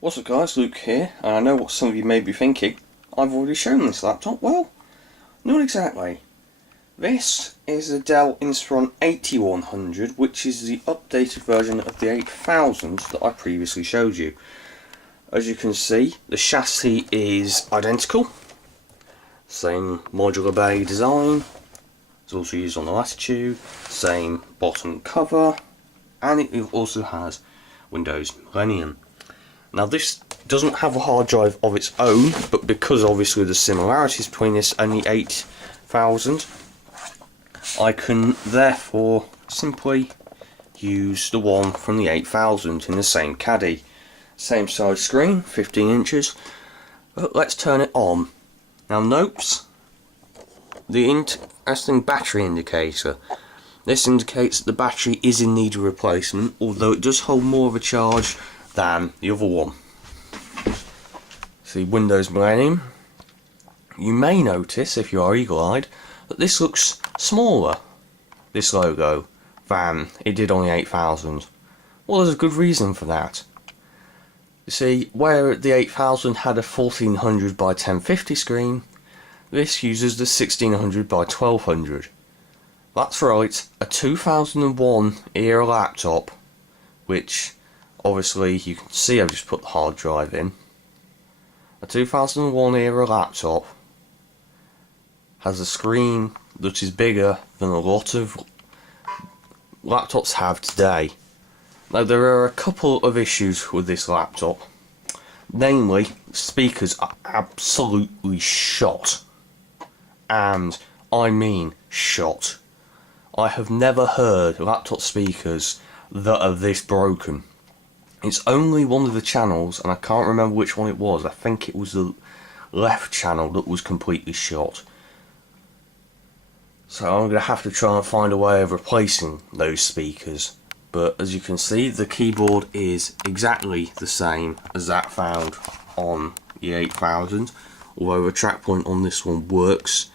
What's up guys, Luke here, and I know what some of you may be thinking. I've already shown this laptop. Well, not exactly. This is a Dell Inspiron 8100, which is the updated version of the 8000 that I previously showed you. As you can see, the chassis is identical. Same modular bay design. It's also used on the Latitude. Same bottom cover. And it also has Windows Millennium. Now this doesn't have a hard drive of its own, but because obviously the similarities between this and the 8000, I can therefore simply use the one from the 8000 in the same caddy. Same size screen, 15 inches, but let's turn it on. Now note the interesting battery indicator. This indicates that the battery is in need of replacement, although it does hold more of a charge than the other one. See, Windows Millennium. You may notice, if you are eagle-eyed, that this looks smaller, this logo, than it did on the 8000. Well, there's a good reason for that. You see, where the 8000 had a 1400 by 1050 screen, this uses the 1600 by 1200. That's right, a 2001 era laptop, which obviously you can see I've just put the hard drive in. A 2001 era laptop has a screen that is bigger than a lot of laptops have today. Now there are a couple of issues with this laptop. Namely, speakers are absolutely shot. And I mean shot. I have never heard laptop speakers that are this broken. It's only one of the channels, and I can't remember which one it was. I think it was the left channel that was completely shot. So I'm going to have to try and find a way of replacing those speakers. But as you can see, the keyboard is exactly the same as that found on the 8000. Although the track point on this one works.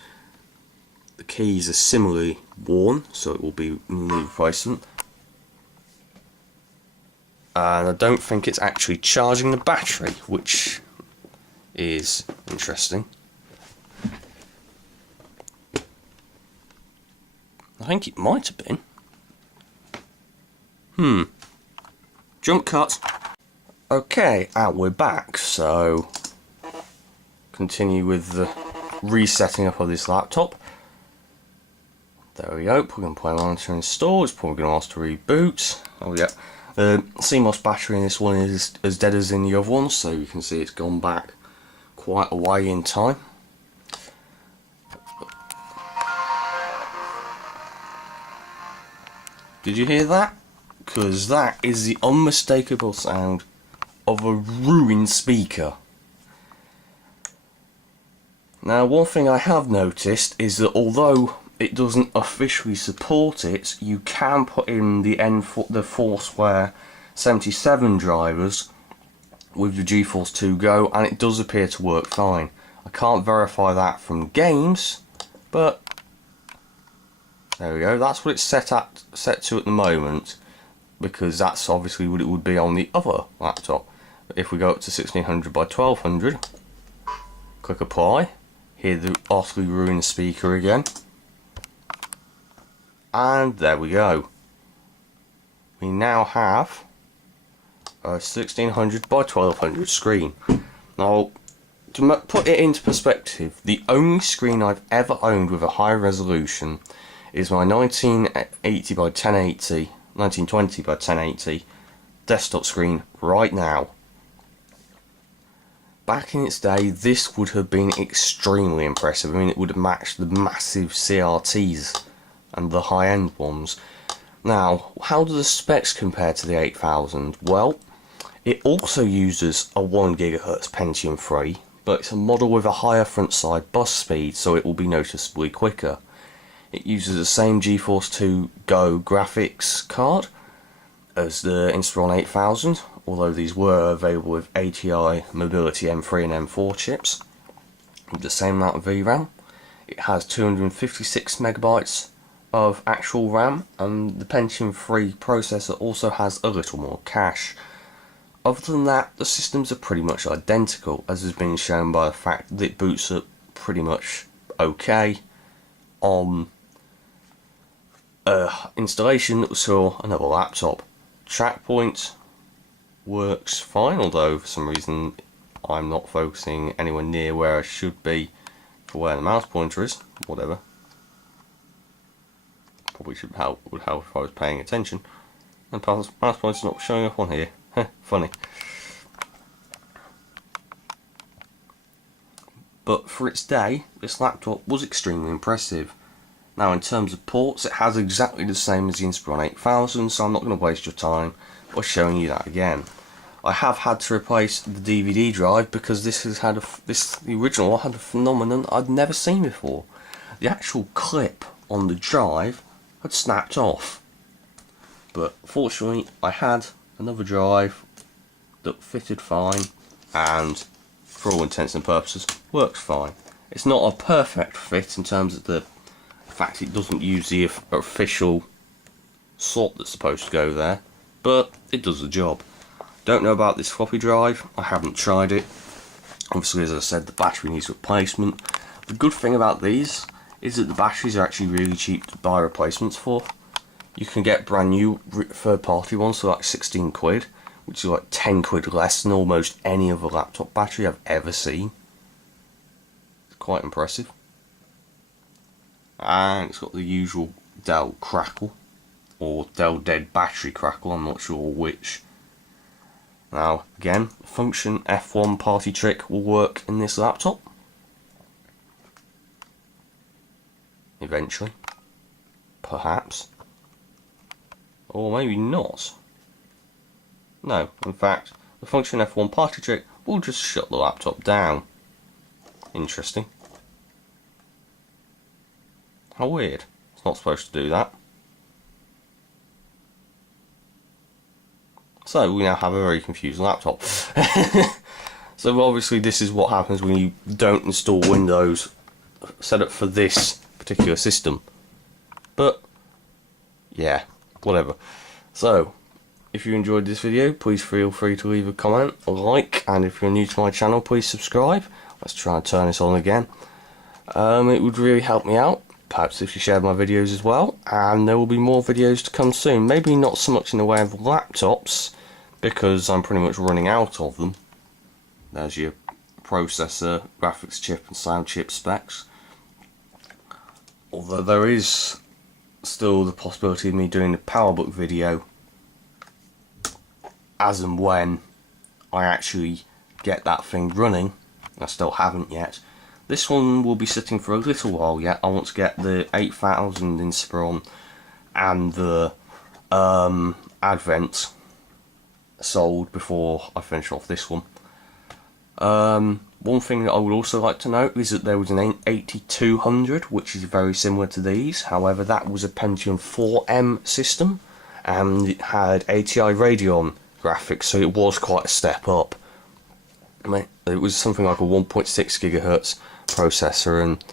The keys are similarly worn, so it will be in need replacement. And I don't think it's actually charging the battery, which is interesting. I think it might have been. Jump cut. Okay, and we're back, so continue with the resetting up of this laptop. There we go, plug and play launcher installed. It's probably going to ask to reboot. Oh yeah. CMOS battery in this one is as dead as in the other one, so you can see it's gone back quite a way in time. Did you hear that? Because that is the unmistakable sound of a ruined speaker. Now, one thing I have noticed is that although it doesn't officially support it, you can put in the Foursquare 77 drivers with the GeForce 2 Go, and it does appear to work fine. I can't verify that from games, but there we go. That's what it's set to at the moment, because that's obviously what it would be on the other laptop. But if we go up to 1600 by 1200, click apply, hear the utterly ruined speaker again. And there we go. We now have a 1600 by 1200 screen. Now, to put it into perspective, the only screen I've ever owned with a high resolution is my 1980 by 1080, 1920 by 1080 desktop screen right now. Back in its day, this would have been extremely impressive. I mean, it would have matched the massive CRTs and the high-end ones. Now, how do the specs compare to the 8000? Well, it also uses a 1 GHz Pentium 3, but it's a model with a higher front side bus speed, so it will be noticeably quicker. It uses the same GeForce 2 Go graphics card as the Inspiron 8000, although these were available with ATI Mobility M3 and M4 chips, with the same amount of VRAM. It has 256 megabytes of actual RAM, and the Pentium 3 processor also has a little more cache. other than that, the systems are pretty much identical, as has been shown by the fact that it boots up pretty much okay on installation that we saw another laptop. Track point works fine, although for some reason I'm not focusing anywhere near where I should be for where the mouse pointer is. Whatever. Probably would help if I was paying attention. And mouse pointer's not showing up on here. Funny. But for its day, this laptop was extremely impressive. Now in terms of ports, it has exactly the same as the Inspiron 8000, so I'm not going to waste your time by showing you that again. I have had to replace the DVD drive because this has had the original had a phenomenon I'd never seen before. The actual clip on the drive had snapped off. But fortunately I had another drive that fitted fine and for all intents and purposes works fine. It's not a perfect fit in terms of the fact it doesn't use the official slot that's supposed to go there, but it does the job. Don't know about this floppy drive, I haven't tried it. Obviously, as I said, the battery needs replacement. The good thing about these is that the batteries are actually really cheap to buy replacements for. You can get brand new third party ones for like 16 quid, which is like 10 quid less than almost any other laptop battery I've ever seen. It's quite impressive. And it's got the usual Dell crackle, or Dell dead battery crackle, I'm not sure which. Now again, function F1 party trick will work in this laptop. Eventually. Perhaps. Or maybe not. No, in fact, the function F1 party trick will just shut the laptop down. Interesting. How weird. It's not supposed to do that. So we now have a very confused laptop. So obviously this is what happens when you don't install Windows set up for this particular system. But yeah, whatever. So if you enjoyed this video, please feel free to leave a comment, a like, and if you're new to my channel, please subscribe. Let's try and turn this on again. It would really help me out. Perhaps if you shared my videos as well, and there will be more videos to come soon. Maybe not so much in the way of laptops, because I'm pretty much running out of them. There's your processor, graphics chip and sound chip specs. Although there is still the possibility of me doing the PowerBook video as and when I actually get that thing running. I still haven't yet. This one will be sitting for a little while yet. I want to get the 8000 Inspiron and the Advent sold before I finish off this one. One thing that I would also like to note is that there was an 8200 which is very similar to these. However, that was a Pentium 4M system and it had ATI Radeon graphics, so it was quite a step up. It was something like a 1.6 GHz processor, and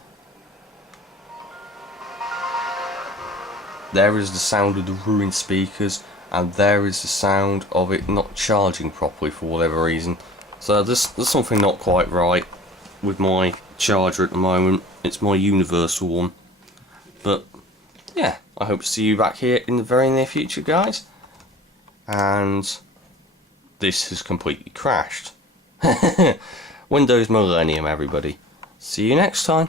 there is the sound of the ruined speakers, and there is the sound of it not charging properly for whatever reason. So there's something not quite right with my charger at the moment. It's my universal one. But yeah, I hope to see you back here in the very near future, guys. And this has completely crashed. Windows Millennium, everybody. See you next time.